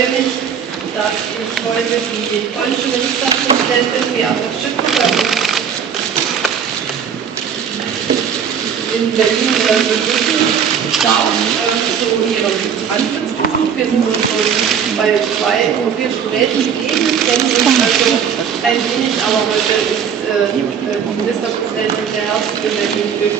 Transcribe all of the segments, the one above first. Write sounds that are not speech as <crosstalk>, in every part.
freue mich, dass ich heute die polnische Ministerpräsidentin bei uns in Berlin äh, begrüßen darf äh, zu ihrem Antrittsbesuch. Wir sind uns bei zwei europäischen Räten begegnet, kennen uns also ein wenig, aber heute ist äh, die Ministerpräsidentin der Herbst in Berlin.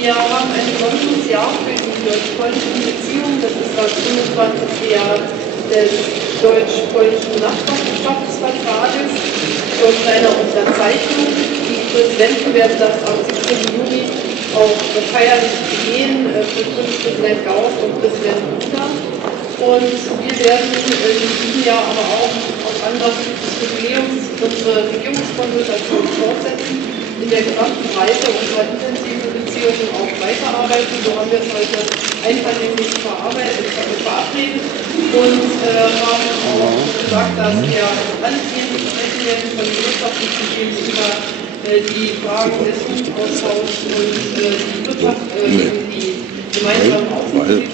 Wir haben ein besonderes Jahr für die deutsch-polnischen Beziehungen. Das ist das 25. Jahr des deutsch-polnischen Nachbarschaftsvertrages und seiner Unterzeichnung. Die Präsidenten werden das am 17. Juni auch feierlich begehen äh, für Bundespräsident Gauss und Präsident Duda. Und wir werden in diesem Jahr aber auch auf Anlass des Jubiläums unsere Regierungskonsultation fortsetzen in der gesamten Breite unserer intensiven Beziehungen auch weiterarbeiten. So haben wir es heute einvernehmlich verabredet und äh, haben auch gesagt, dass wir Themen sprechen von wirtschaftlichen Themen über äh, die Fragen des Jugendaustauschs und äh, die Wirtschaft, äh, die gemeinsamen Herausforderungen.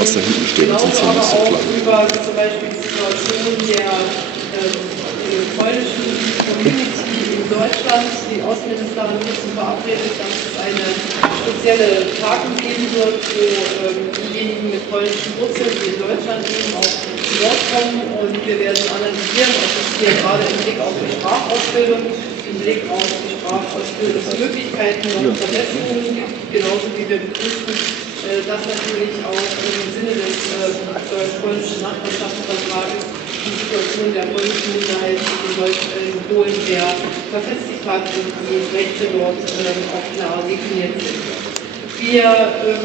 was da hinten steht, Genauso sonst aber nicht so auch klar. über zum Beispiel die Situation der äh, polnischen Community in Deutschland. Die Außenministerin sich verabredet, dass es eine spezielle Tagung geben wird, wo ähm, diejenigen mit polnischen Wurzeln, die in Deutschland leben, auch zu Wort kommen. Und wir werden analysieren, ob es hier gerade im Blick auf die Sprachausbildung, im Blick auf die Sprachausbildungsmöglichkeiten noch Verbesserungen gibt, genauso wie wir begrüßen, äh, dass natürlich auch im Sinne des äh, deutsch-polnischen Nachbarschaftsvertrages die Situation der polnischen Minderheit äh, in Polen sehr verfestigt hat und die Rechte dort ähm, auch klar definiert sind. Wir ähm,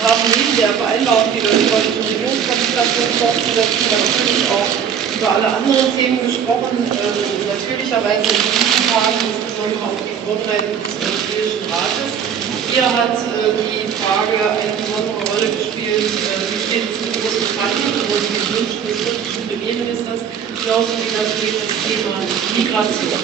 haben neben der Vereinbarung, die deutsch-polnische Regierungskonstellation fortzusetzen, natürlich auch über alle anderen Themen gesprochen. Ähm, natürlicherweise in diesen Tagen insbesondere auch die Vorbereitung des Europäischen Rates. Hier hat äh, die Frage eine besondere Rolle gespielt, äh, wie steht es mit Großbritannien und den Wünschen des britischen Premierministers, genauso wie natürlich das Thema Migration.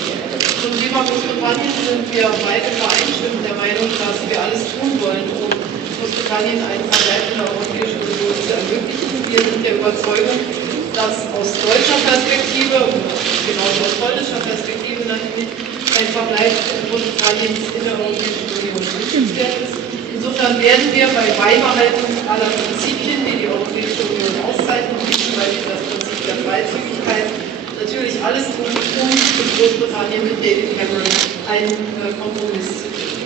Zum Thema Großbritannien sind wir beide vereinstimmend der Meinung, dass wir alles tun wollen, um Großbritannien einen Verbleib in der Europäischen Union zu ermöglichen. Wir sind der Überzeugung, dass aus deutscher Perspektive und genauso aus polnischer Perspektive natürlich Großbritanniens in der Europäischen Union wünschenswert ist. Insofern werden wir bei Beibehaltung aller Prinzipien, die die Europäische Union auszeichnen, wie zum Beispiel das Prinzip der Freizügigkeit, natürlich alles tun, um mit Großbritannien mit David Cameron einen äh, Kompromiss zu finden.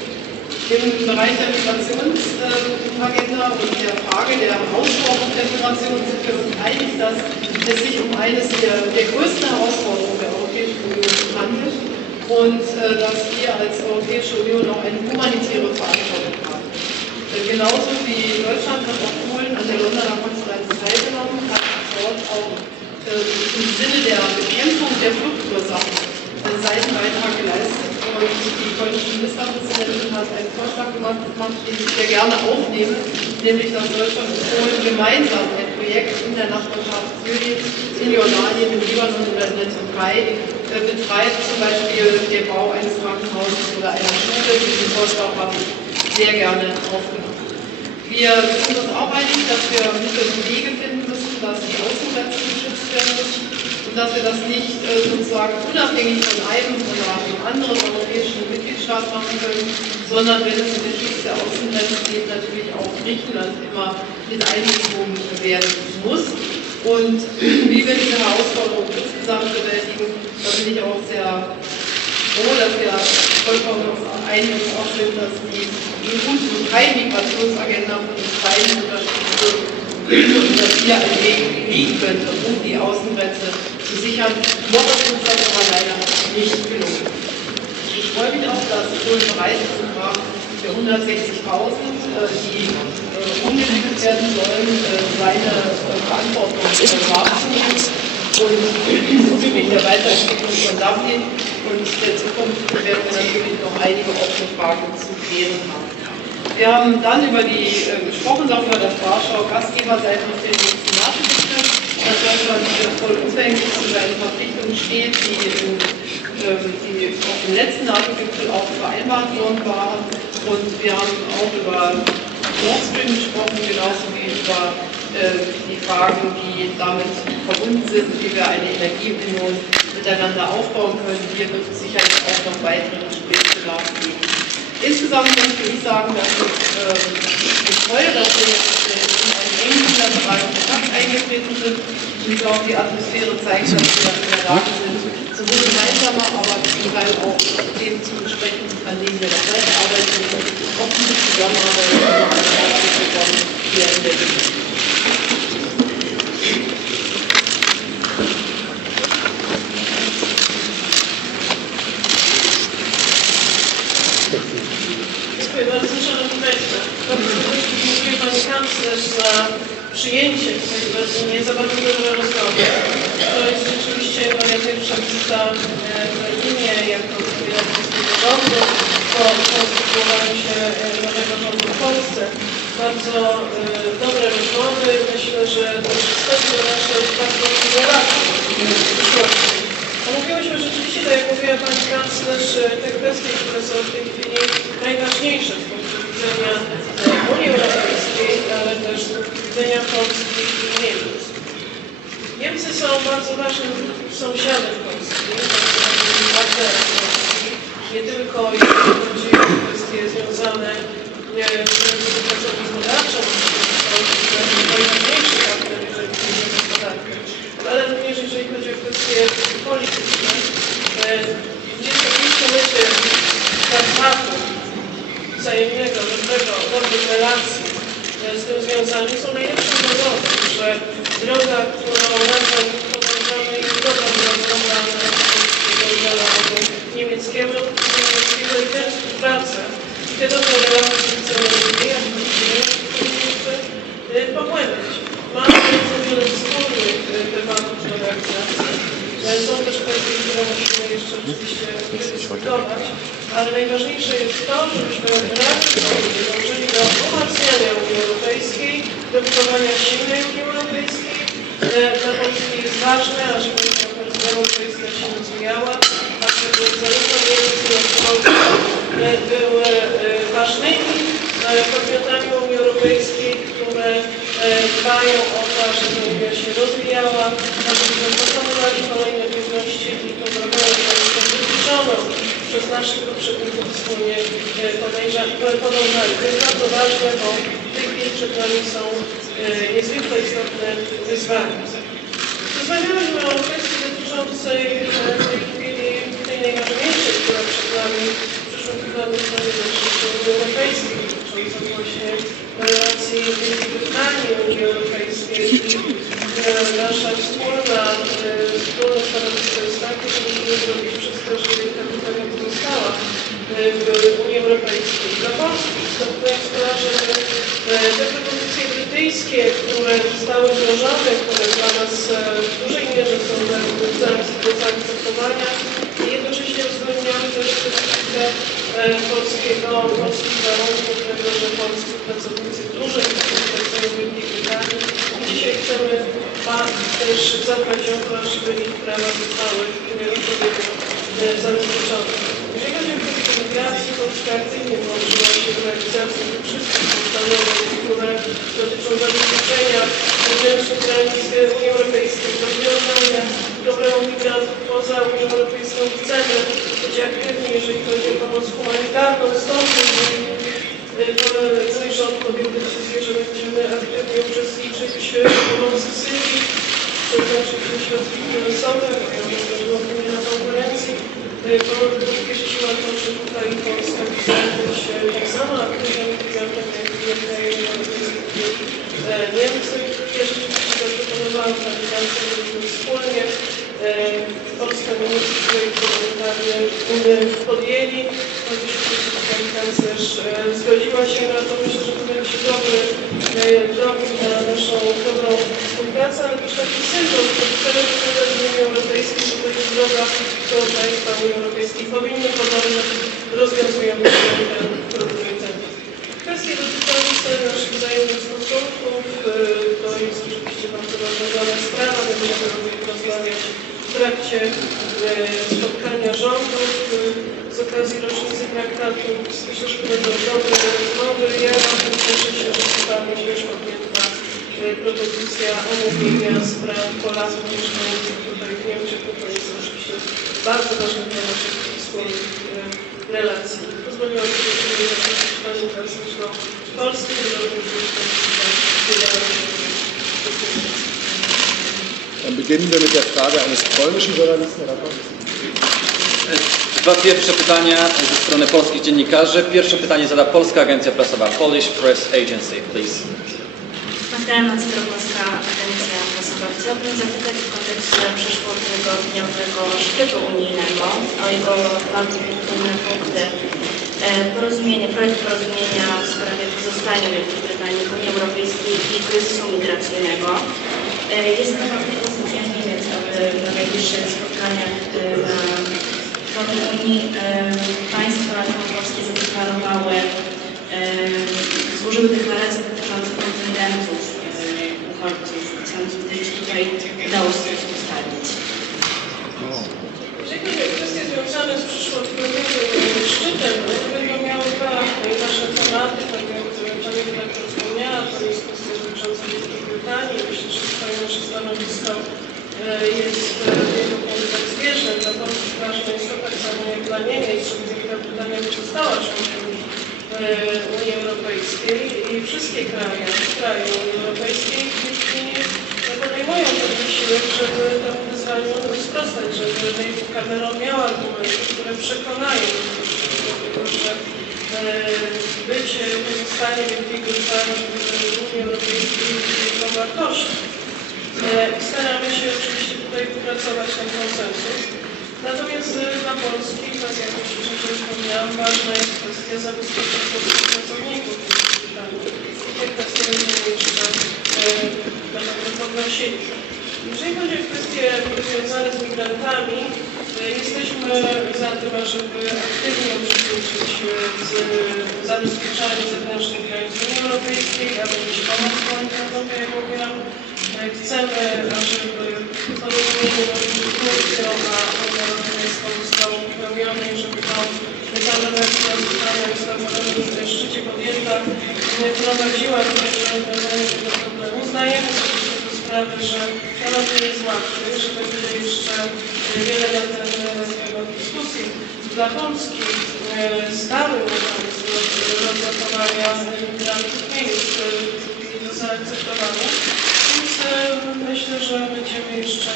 Im Bereich der Migrationsagenda und der Frage der Herausforderung der Migration sind wir uns einig, dass es sich um eines der, der größten Herausforderungen der Europäischen Union handelt und äh, dass wir als Europäische Union auch eine humanitäre Verantwortung haben. Äh, genauso wie Deutschland hat auch Polen an der Londoner Konferenz teilgenommen, hat dort auch äh, im Sinne der Bekämpfung der Fluchtursachen einen Seitenbeitrag geleistet. Und die polnische Ministerpräsidentin hat einen Vorschlag gemacht, den ich sehr gerne aufnehme, nämlich dass Deutschland und Polen gemeinsam ein Projekt in der Nachbarschaft Syriens, in Jordanien, im Libanon oder in der Türkei äh, betreibt, zum Beispiel der Bau eines Krankenhauses oder einer Schule. Diesen Vorschlag habe ich sehr gerne aufgenommen. Wir sind uns auch einig, dass wir Mittel und Wege finden müssen, dass die Außengrenzen geschützt werden müssen und dass wir das nicht äh, sozusagen unabhängig von einem oder einem anderen europäischen Mitgliedstaat machen können, sondern wenn es um den Schutz der Außengrenzen geht, natürlich auch Griechenland immer mit einbezogen werden muss. Und wie wir diese Herausforderung insgesamt bewältigen, da bin ich auch sehr froh, dass wir vollkommen einig auch sind, dass die EU und keine Migrationsagenda von uns beiden unterstützt wird und dass hier ein Weg liegen könnte, um die Außengrenze zu sichern. Noch ist uns das aber leider nicht gelungen. Ich freue mich auch, dass im Rahmen der 160.000, äh, die äh, umgesetzt werden sollen, äh, seine Verantwortung wahrzunehmen und <clears throat> bezüglich der Weiterentwicklung von Dublin. Und der Zukunft werden wir natürlich noch einige offene Fragen zu klären haben. Wir haben dann über die äh, gesprochen, darüber, dass Warschau Gastgeber für den nächsten NATO-Gipfel, dass Deutschland vollumfänglich zu seinen Verpflichtungen steht, die, in, die auf dem letzten NATO-Gipfel auch vereinbart worden waren. Und wir haben auch über Nord Stream gesprochen, genauso wie über äh, die Fragen, die damit verbunden sind, wie wir eine Energieunion miteinander aufbauen können. Hier wird es sicherlich auch noch weitere Gesprächsbedarf geben. Insgesamt möchte ich sagen, dass ich mich freue, dass wir jetzt äh, in einen engen bilateralen Kontakt eingetreten sind. Und ich glaube, die Atmosphäre zeigt, dass wir in der Lage sind, sowohl gemeinsamer, aber zum Teil auch Themen zu besprechen, an denen wir noch weiterarbeiten müssen. Auch diese Zusammenarbeit zusammen hier in Berlin. Po konstytuowaniu się e, nowego rządu w Polsce. Bardzo e, dobre rozmowy. Myślę, że też wstępne nasze bardzo relacji w przyszłości. Omówiłyśmy rzeczywiście, tak jak mówiła Pani Kanclerz, te kwestie, które są w tej chwili najważniejsze z punktu widzenia e, Unii Europejskiej, ale też z punktu widzenia Polski i Niemiec. Niemcy są bardzo ważnym sąsiadem Polski, bardzo ważnym partnerem nie tylko jeśli chodzi o kwestie związane e, z sytuacją gospodarczą, najważniejszy partner, jeżeli chodzi o gospodarkę, ale również jeżeli chodzi o kwestie polityczne. E, 25-lecie traktatu wzajemnego, dobrego, dobrych relacji e, z tym związani są najlepszym dowodem, że droga, którą razem podążamy jest dobrą drogą dla polskiego i dla narodu niemieckiego, niemieckiego i tę współpracę i te dobre relacje chcemy rozwijać, musimy jeszcze pogłębiać. Mamy bardzo wiele wspólnych e, tematów do realizacji. E, Są też kwestie, które musimy jeszcze oczywiście dyskutować, ale najważniejsze jest to, żebyśmy razem dążyli do umacniania Unii Europejskiej, do budowania silnej Unii Europejskiej. E, Dla Polski jest ważne, ażeby Unia Europejska się rozwijała, a żeby zarówno Niemcy, jak i Polska były e, ważnymi e, podmiotami Unii Europejskiej, które e, dbają o to, żeby Unia się rozwijała, ażebyśmy pokonywali kolejne trudności i tą drogą europejską wytyczoną przez naszych poprzedników wspólnie e, podążali. To jest bardzo ważne, bo tej chwili przed nami są e, niezwykle istotne wyzwania. Rozmawialiśmy o kwestii dotyczącej e, w tej chwili tej najważniejszej, która przed nami Unii Europejskiej, dotyczącej właśnie relacji Wielkiej Brytanii, Unii Europejskiej. I, Nasza wspólna, wspólne stanowisko jest takie, że musimy zrobić wszystko, żeby Wielka Brytania pozostała w Unii Europejskiej. Dla Polski istotne jest to, że e, te propozycje brytyjskie, które zostały wdrożone, które dla nas w dużej mierze są do zaakceptowania i jednocześnie uwzględniamy też specyfikę polskiego, polskich warunków, tego, że polscy pracownicy w dużej mierze pracują w Wielkiej Brytanii i dzisiaj chcemy też zadbać o to, żeby ich prawa zostały e, zabezpieczone. Jeżeli chodzi o kwestię migracji, Polska aktywnie włączyła się w realizację tych wszystkich postanowień, które dotyczą zabezpieczenia wewnętrznych granic Unii Europejskiej, rozwiązania problemu migrantów poza Unią Europejską. Chcemy dosyć aktywni, jeżeli chodzi o pomoc humanitarną. Stąd mój y, rząd podjął decyzję, że będziemy aktywnie uczestniczyć y, w pomocy Syrii, to znaczy środki finansowe, na konferencji. Polskie siła toczy tutaj Polska zajmuje się tak samo aktywnym klimatem jak Niemcy. Jeszcze zaproponowałam kandydatów wspólnie. Y, Polska Niemiecki projekt humanitarny podjęli. Oczywiście Pani Kanclerz zgodziła się na to. Myślę, że to będzie dobry dowód na naszą dobrą współpracę, ale też taki symbol, że chcemy wpływać w Unii Europejskiej, że to jest droga, którą państwa Unii Europejskiej powinny podążać, rozwiązując ten temat. Kwestie trakcie y, spotkania rządów y, z okazji rocznicy traktatu przyszłego dobrej rozmowy. Ja bardzo cieszę się, że została się już podjęta propozycja omówienia spraw Polaków mieszkających tutaj w Niemczech, bo to jest oczywiście bardzo ważne dla naszych wspólnych y, relacji. Pozwoliłam sobie, że Panią Polską, Polską, również Polską. Beginnen wir mit der Frage eines polnischen Journalisten. Dwa pierwsze pytania ze strony polskich dziennikarzy. Pierwsze pytanie zada Polska Agencja Prasowa, Polish Press Agency, please. Magdalena Cytrowska, Agencja Prasowa. Chciałabym zapytać w kontekście przyszłotygodniowego szczytu unijnego o jego dwa główne punkty. E, Porozumienie, projekt porozumienia w sprawie pozostania Wielkiej Brytanii w Unii Europejskiej i kryzysu migracyjnego. E, Jest aby na najbliższych spotkaniach e, na forum Unii państwa członkowskie zadeklarowały złożyły deklaracje dotyczące kontyngentów e, uchodźców. Zapytać, czy tutaj udało się coś ustalić. O kwestie związane z przyszłotygodniowym szczytem, no to będą miały dwa nasze tematy, tak jak Pani redaktor wspomniała, to jest kwestia dotycząca Wielkiej Brytanii. Myślę, że tutaj nasze stanowisko jest e, wielu punktach zbieżne. Dla Polski ważne jest to tak samo jak dla Niemiec, żeby Wielka Brytania pozostała członkiem e, Unii Europejskiej i wszystkie kraje, kraje Unii Europejskiej w tej chwili podejmują ten wysiłek, żeby temu wyzwaniu sprostać, żeby David Cameron miał argumenty, które przekonają tego, że e, bycie, pozostanie Wielkiej Brytanii w Unii Europejskiej jest wielką wartością. Się oczywiście tutaj wypracować ten konsensus. Natomiast e, dla Polski, tak jak już wcześniej wspomniałam, ważna jest kwestia zabezpieczenia pracowników w Wielkiej Brytanii. I te kwestie będziemy jeszcze na pewno podnosili. Jeżeli chodzi o kwestie związane z migrantami, e, jesteśmy za tym, ażeby aktywnie uczestniczyć e, w zabezpieczaniu zewnętrznych granic Unii Europejskiej, aby mieć pomoc humanitarną, jak mówiłam chcemy, żeby porozumienie dotyczące odnowienia zostało spełnione i żeby tam zalewa, która została w Stambule szczycie podjęta, nie prowadziła również do e, problemu. Zdajemy oczywiście do sprawy, że temat nie jest łatwy, że będzie jeszcze wiele na ten temat dyskusji. Dla Polski e, stały mechanizm rozowania imigrantów nie jest e, zaakceptowany. Myślę, że będziemy jeszcze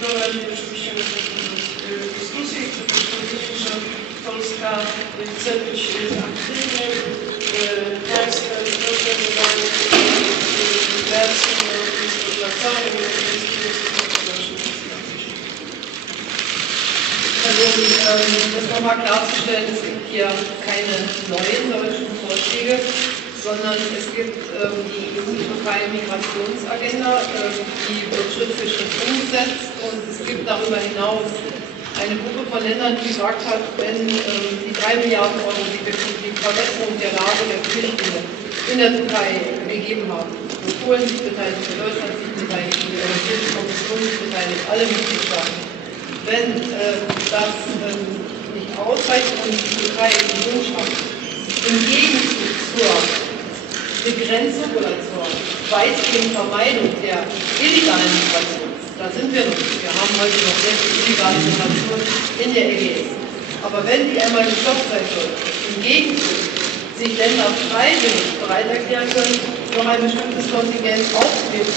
prowadzić oczywiście dyskusję i chcę też powiedzieć, że Polska chce być aktywnym państwem migracji europejskiej dla całej europejskiej Also, ähm, das nochmal klarzustellen, es gibt hier keine neuen deutschen Vorschläge, sondern es gibt ähm, die EU-Türkei-Migrationsagenda, ähm, die wird Schritt für Schritt umgesetzt. Und es gibt darüber hinaus eine Gruppe von Ländern, die gesagt hat, wenn ähm, die drei Milliarden Euro, die wir für die Verbesserung der Lage der Flüchtlinge in der Türkei gegeben haben, für Polen sich beteiligt, Deutschland sich beteiligt, die Europäische Kommission sich beteiligt, alle Mitgliedstaaten, wenn äh, das ähm, nicht ausreicht und die Türkei den Wunsch hat, im Gegenzug zur Zur weitgehenden Vermeidung der illegalen Migration, da sind wir noch. Wir haben heute noch sehr viel illegale Migration in der Ägäis. Aber wenn die einmal gestoppt sein soll, im Gegenzug sich Länder freiwillig bereit erklären können, noch ein bestimmtes Kontingent aufzunehmen,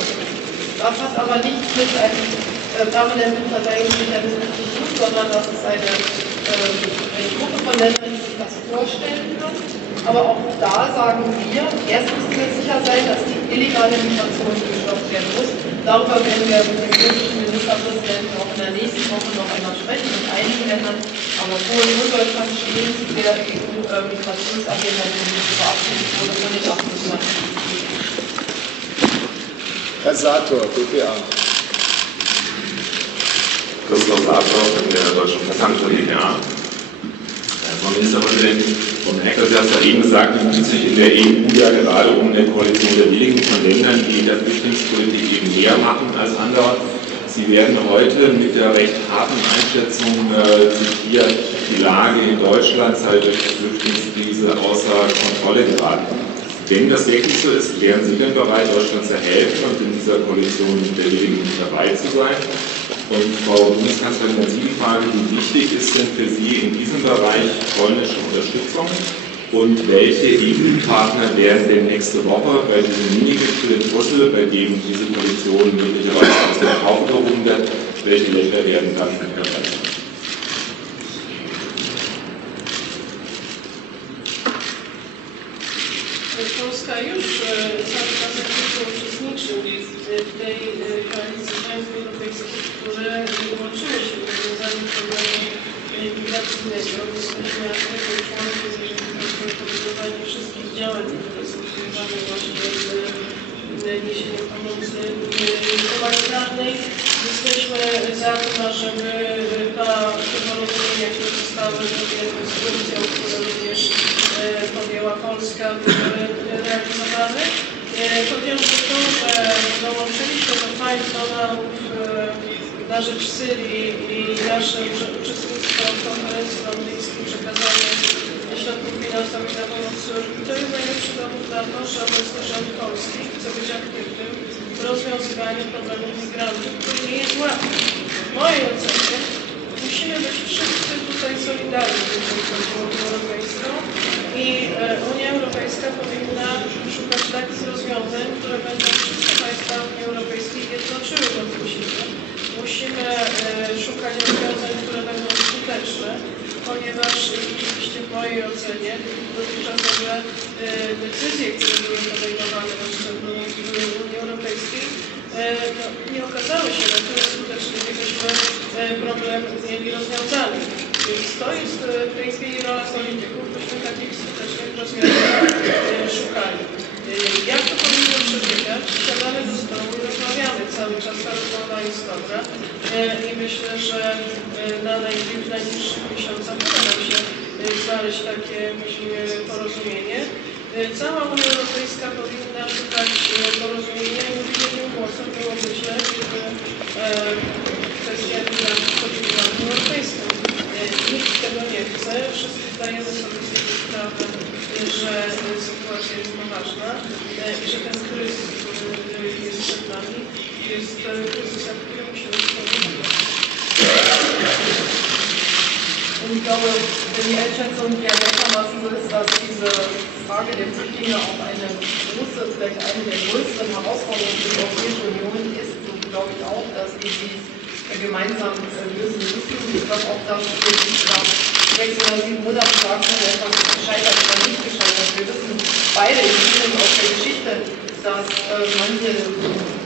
das hat aber nichts mit einem äh, permanenten Verteidigungsmechanismus zu tun, sondern das ist eine, ähm, eine Gruppe von Ländern, die sich das vorstellen kann. Aber auch da sagen wir, erst müssen wir sicher sein, dass die illegale Migration gestoppt werden muss. Darüber werden wir mit dem russischen Ministerpräsidenten auch in der nächsten Woche noch einmal sprechen, mit einigen Ländern. Aber Polen und Deutschland stehen zu der EU-Migrationsagenda, die verabschiedet wurde von den 28 Herr Sator, BPA. Christoph Sator von der Deutschen Presseagentur DPA. Frau Ministerpräsident, hat es ja eben gesagt, es geht sich in der EU ja gerade um eine Koalition der wenigen von Ländern, die der Flüchtlingspolitik eben mehr machen als andere. Sie werden heute mit der recht harten Einschätzung äh, zitiert, die Lage in Deutschland sei durch die Flüchtlingskrise außer Kontrolle geraten. Wenn das wirklich so ist, wären Sie denn bereit, Deutschland zu helfen und in dieser Koalition der Willigen dabei zu sein? Und Frau Bundeskanzlerin, an Sie die Frage, wie wichtig ist denn für Sie in diesem Bereich polnische Unterstützung? Und welche EU-Partner werden denn nächste Woche bei diesem Mini-Gipfel in Brüssel, bei dem diese Koalition möglicherweise aus dem Kauf gehoben wird, welche Länder werden dann sein? Polska już e, cały czas aktywnie w tej koalicji państw europejskich, które e, wszystkich działań, które są związane właśnie z e, niesieniem pomocy e, humanitarnej. Jesteśmy za tym, żeby ta porozumienia, które zostały podjęte z Turcją, które również e, podjęła Polska, były realizowane. E, Chociażby to, że dołączyliśmy do państw donorów e, na rzecz Syrii i nasze ucze- uczestnictwo konferencji londyńskiej, przekazanie środków finansowych na pomoc to jest najlepszy dowód na to, że obecny rząd polski chce być aktywnym w rozwiązywaniu problemów migrantów, który nie jest łatwy. W mojej ocenie musimy być wszyscy tutaj solidarni, o Unię Europejską i Unia Europejska powinna szukać takich rozwiązań, które będą wszystkie państwa Unii Europejskiej jednoczyły wokół siebie. Musimy szukać rozwiązań, które będą skuteczne, ponieważ rzeczywiście w mojej ocenie dotychczasowe e, decyzje, które były podejmowane na szczeblu Unii Europejskiej, e, no, nie okazały się na tyle skuteczne, żebyśmy e, problem mieli rozwiązany. Więc to jest w tej chwili rola polityków, byśmy takich skutecznych rozwiązań szukali. Jak to powinno przebiegać? Siadamy do stołu i rozmawiamy. Cały czas ta rozmowa jest dobra E, i myślę, że e, na najbliższych miesiącach uda nam się e, znaleźć takie porozumienie. Cała Unia Europejska powinna szukać porozumienia i mówić jednym głosem byłoby źle, gdyby e, kwestia migrantów chodziła na Unię Europejską. Nikt tego nie chce, wszyscy zdajemy sobie z tego sprawę, że sytuacja jest poważna i że ten kryzys, który jest przed nami, jest kryzysem, który musimy spowodować. Ich glaube, die Einschätzung ja gleichermaßen so ist, dass diese Frage der Flüchtlinge auch eine große, vielleicht eine der größten Herausforderungen für die Europäische Union ist, so glaube ich auch, dass wir sie gemeinsam äh, lösen müssen. Ich glaube auch, dass wir sechs oder sieben Monaten sagen können, etwas ist gescheitert oder nicht gescheitert. Wir wissen beide im Übrigen aus der Geschichte, dass äh, manche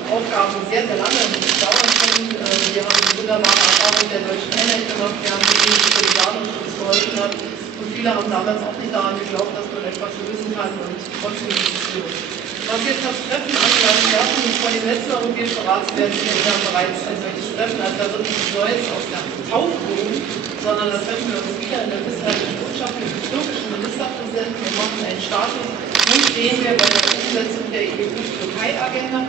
Aufgaben sehr, sehr lange dauern können. Äh, wir haben die wunderbare Erfahrung der deutschen Einheit gemacht, wir haben gesehen, wie Solidarenschutz geholfen hat. Und viele haben damals auch nicht daran geglaubt, dass man etwas lösen kann und trotzdem ist es gelungen. Was jetzt das Treffen anbelangt, wir hatten vor dem letzten Europäischen Rat werden wir ja bereits ein solches Treffen, also da wird nichts Neues aus der Taufe gehoben, sondern da treffen wir uns wieder in der österreichischen Botschaft mit dem türkischen Ministerpräsidenten. Machen einen Status, wo stehen wir bei der Umsetzung der EU-Türkei-Agenda.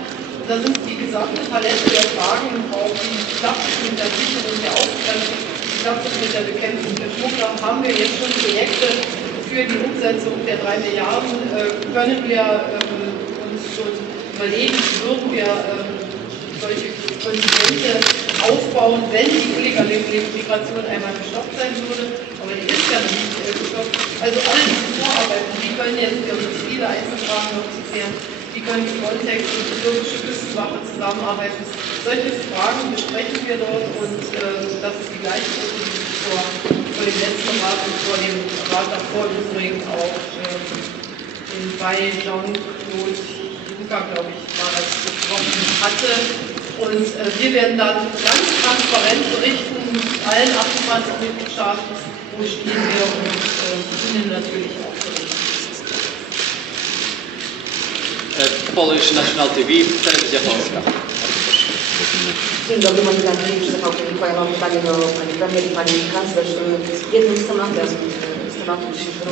Da sind die gesamte Palette der Fragen, auch wie klappt es mit der Sicherung der Auskräfte, wie klappt mit der Bekämpfung der Schmuggler, haben wir jetzt schon Projekte für die Umsetzung der drei Milliarden, äh, können wir ähm, uns schon überlegen, würden wir ähm, solche Kontingente aufbauen, wenn die illegale Migration einmal gestoppt sein würde. Aber die ist ja noch nicht gestoppt. Also alle diese Vorarbeiten, die können jetzt für unsere Ziele einzutragen noch zu klären. Wie können Frontex und die türkische Küstenwache zusammenarbeiten? Solche Fragen besprechen wir dort und äh, das ist die gleiche die sich vor, vor dem letzten Rat und vor dem Rat davor übrigens auch äh, bei Jean-Claude Juncker, glaube ich, war das besprochen hatte. Und äh, wir werden dann ganz transparent berichten, allen 28 Mitgliedstaaten, wo stehen wir und äh, Ihnen natürlich auch berichten. E, Polish National TV, Telewizja Polska. Dzień dobry, Monika Andrzejewicz, TVP. Ja mam pytanie do Pani Premier i Pani Kanclerz. Jednym z tematów, z tematów dzisiejszego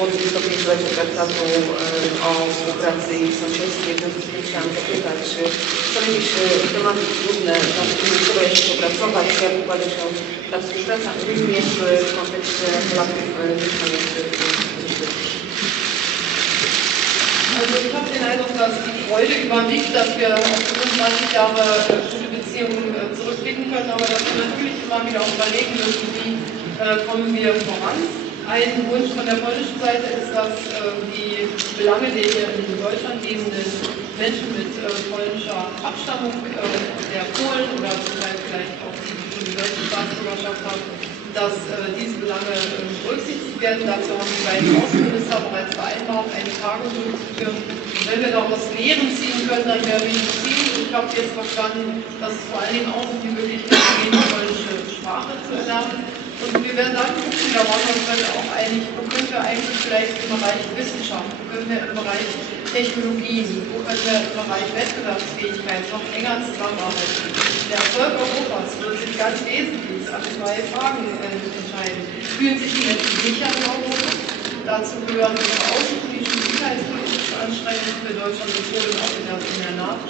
dnia było 25-lecie traktatu e, o współpracy i sąsiedztwie. W związku z tym chciałam zapytać, są jakieś e, tematy trudne, nad którymi trzeba jeszcze popracować, jak układa się ta współpraca, również e, w kontekście Polaków e, mieszkających w. Also ich habe den Eindruck, dass die Freude überwiegt, dass wir auf 25 Jahre äh, gute Beziehungen äh, zurückblicken können, aber dass wir natürlich immer wieder auch überlegen müssen, wie äh, kommen wir voran. Ein Wunsch von der polnischen Seite ist, dass äh, die Belange der hier in Deutschland lebenden Menschen mit äh, polnischer Abstammung, äh, der Polen oder zum Teil vielleicht auch die, die die deutsche Staatsbürgerschaft haben, dass diese Belange äh, berücksichtigt werden. Dazu haben die beiden Außenminister bereits vereinbart, eine Tagung durchzuführen. Wenn wir daraus Lehren ziehen können, dann werden wir ziehen. Ich habe jetzt verstanden, dass es vor allen Dingen auch um die Möglichkeit geht, die polnische Sprache zu erlernen. Und wir werden dann gucken, da waren wir uns heute auch einig, wo können wir eigentlich vielleicht im Bereich Wissenschaft, wo können wir im Bereich Technologien, wo können wir im Bereich Wettbewerbsfähigkeit noch enger zusammenarbeiten. Der Erfolg Europas wird sich ganz wesentlich an zwei Fragen äh, entscheiden. Fühlen sich die Menschen sicher in Europa? Dazu gehören unsere außenpolitischen, sicherheitspolitischen Anstrengungen für Deutschland und Polen auch in der, NATO.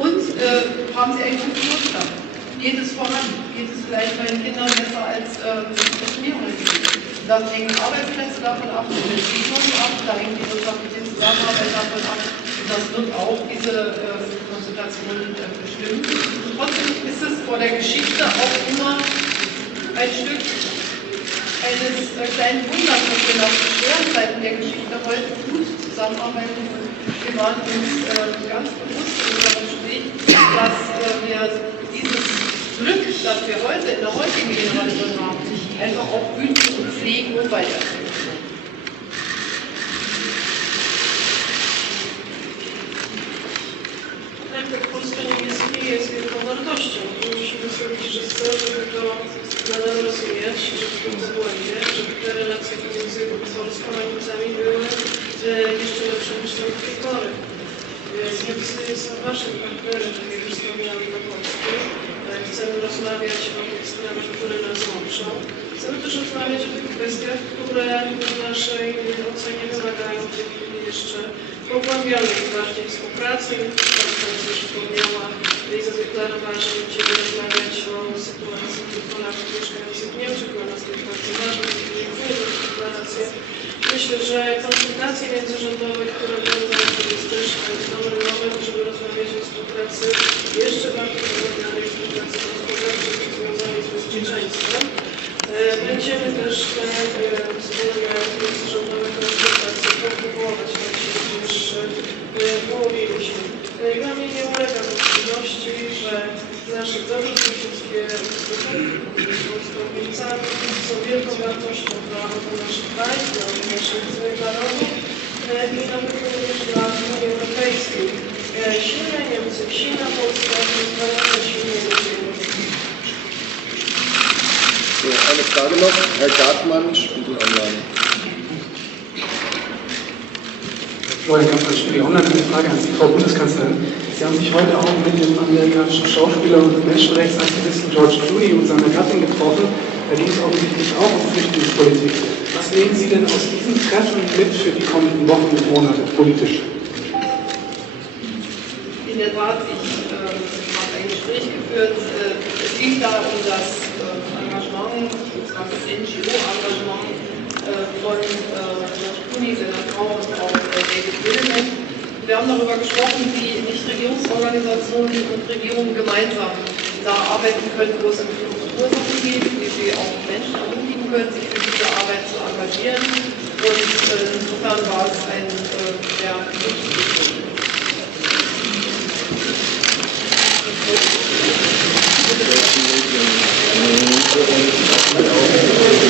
Und äh, haben sie einen guten Wohlstand? Geht es voran? Geht es vielleicht meinen Kindern besser als ähm, es mir heute geht? Da hängen Arbeitsplätze davon ab, die Beziehungen ab, da hängt die wirtschaftliche Zusammenarbeit davon ab. Das wird auch diese ähm, Konsultation äh, bestimmen. Trotzdem ist es vor der Geschichte auch immer ein Stück eines äh, kleinen Wunders, dass wir nach schweren Zeiten der Geschichte heute gut zusammenarbeiten. Wir waren uns äh, ganz bewusst in unserem Gespräch, dass äh, wir dieses Glück, das wir heute in der heutigen Generation haben, einfach auch hüten und pflegen und niemiecki jest wielką wartością musimy zrobić wszystko, żeby to nadal rozumieć, żeby to zgłębie, żeby te relacje pomiędzy Polską a Niemcami były jeszcze lepsze niż do tej pory. Niemcy są waszym partnerem, tak jak już wspomniałam, na Polsce. Chcemy rozmawiać o tych sprawach, które nas łączą. Chcemy też rozmawiać o tych kwestiach, które w naszej ocenie wymagają w tej chwili jeszcze pogłębionej bardziej współpracy. Polska już wspomniała i zadeklarowała, że będziemy rozmawiać o sytuacji tych Polaków mieszkających w Niemczech. Dla nas to jest bardzo ważne, za tę deklarację. Myślę, że konsultacje międzyrządowe, które będą, to jest też dobry moment, żeby rozmawiać o współpracy jeszcze bardziej pogłębionej współpracy gospodarczej związanej z bezpieczeństwem. E, Będziemy też te e, wspólne międzyrządowe konsultacje kontynuować, tak się już e, umówiliśmy. Dla mnie nie ulega wątpliwości, że nasze dobrosąsiedzkie stosunki z Polską i Niemcami są wielką wartością dla naszych państw, dla naszych narodów i na pewno również dla Unii Europejskiej. Silne Niemcy, silna Polska silnego Europy. So, eine Frage noch. Herr Gartmann, Spiegel Online. Florian Kampfer, Spiegel Online, eine Frage an Sie, Frau Bundeskanzlerin. Sie haben sich heute auch mit dem amerikanischen Schauspieler und Menschenrechtsaktivisten George Clooney und seiner Gattin getroffen. Da ging es offensichtlich auch um Flüchtlingspolitik. Was nehmen Sie denn aus diesem Treffen mit für die kommenden Wochen und Monate politisch? In der Tat, ich äh, habe ein Gespräch geführt. Äh, es ging da um das äh, Engagement, das NGO-Engagement von äh, George Clooney, seiner Frau und auch. Wir haben darüber gesprochen, wie Nichtregierungsorganisationen und Regierungen gemeinsam da arbeiten können, wo es um Fluchtursachen geht, wie sie auch Menschen ermutigen können, sich für diese Arbeit zu engagieren. Und äh, insofern war es ein äh, sehr wichtiges Thank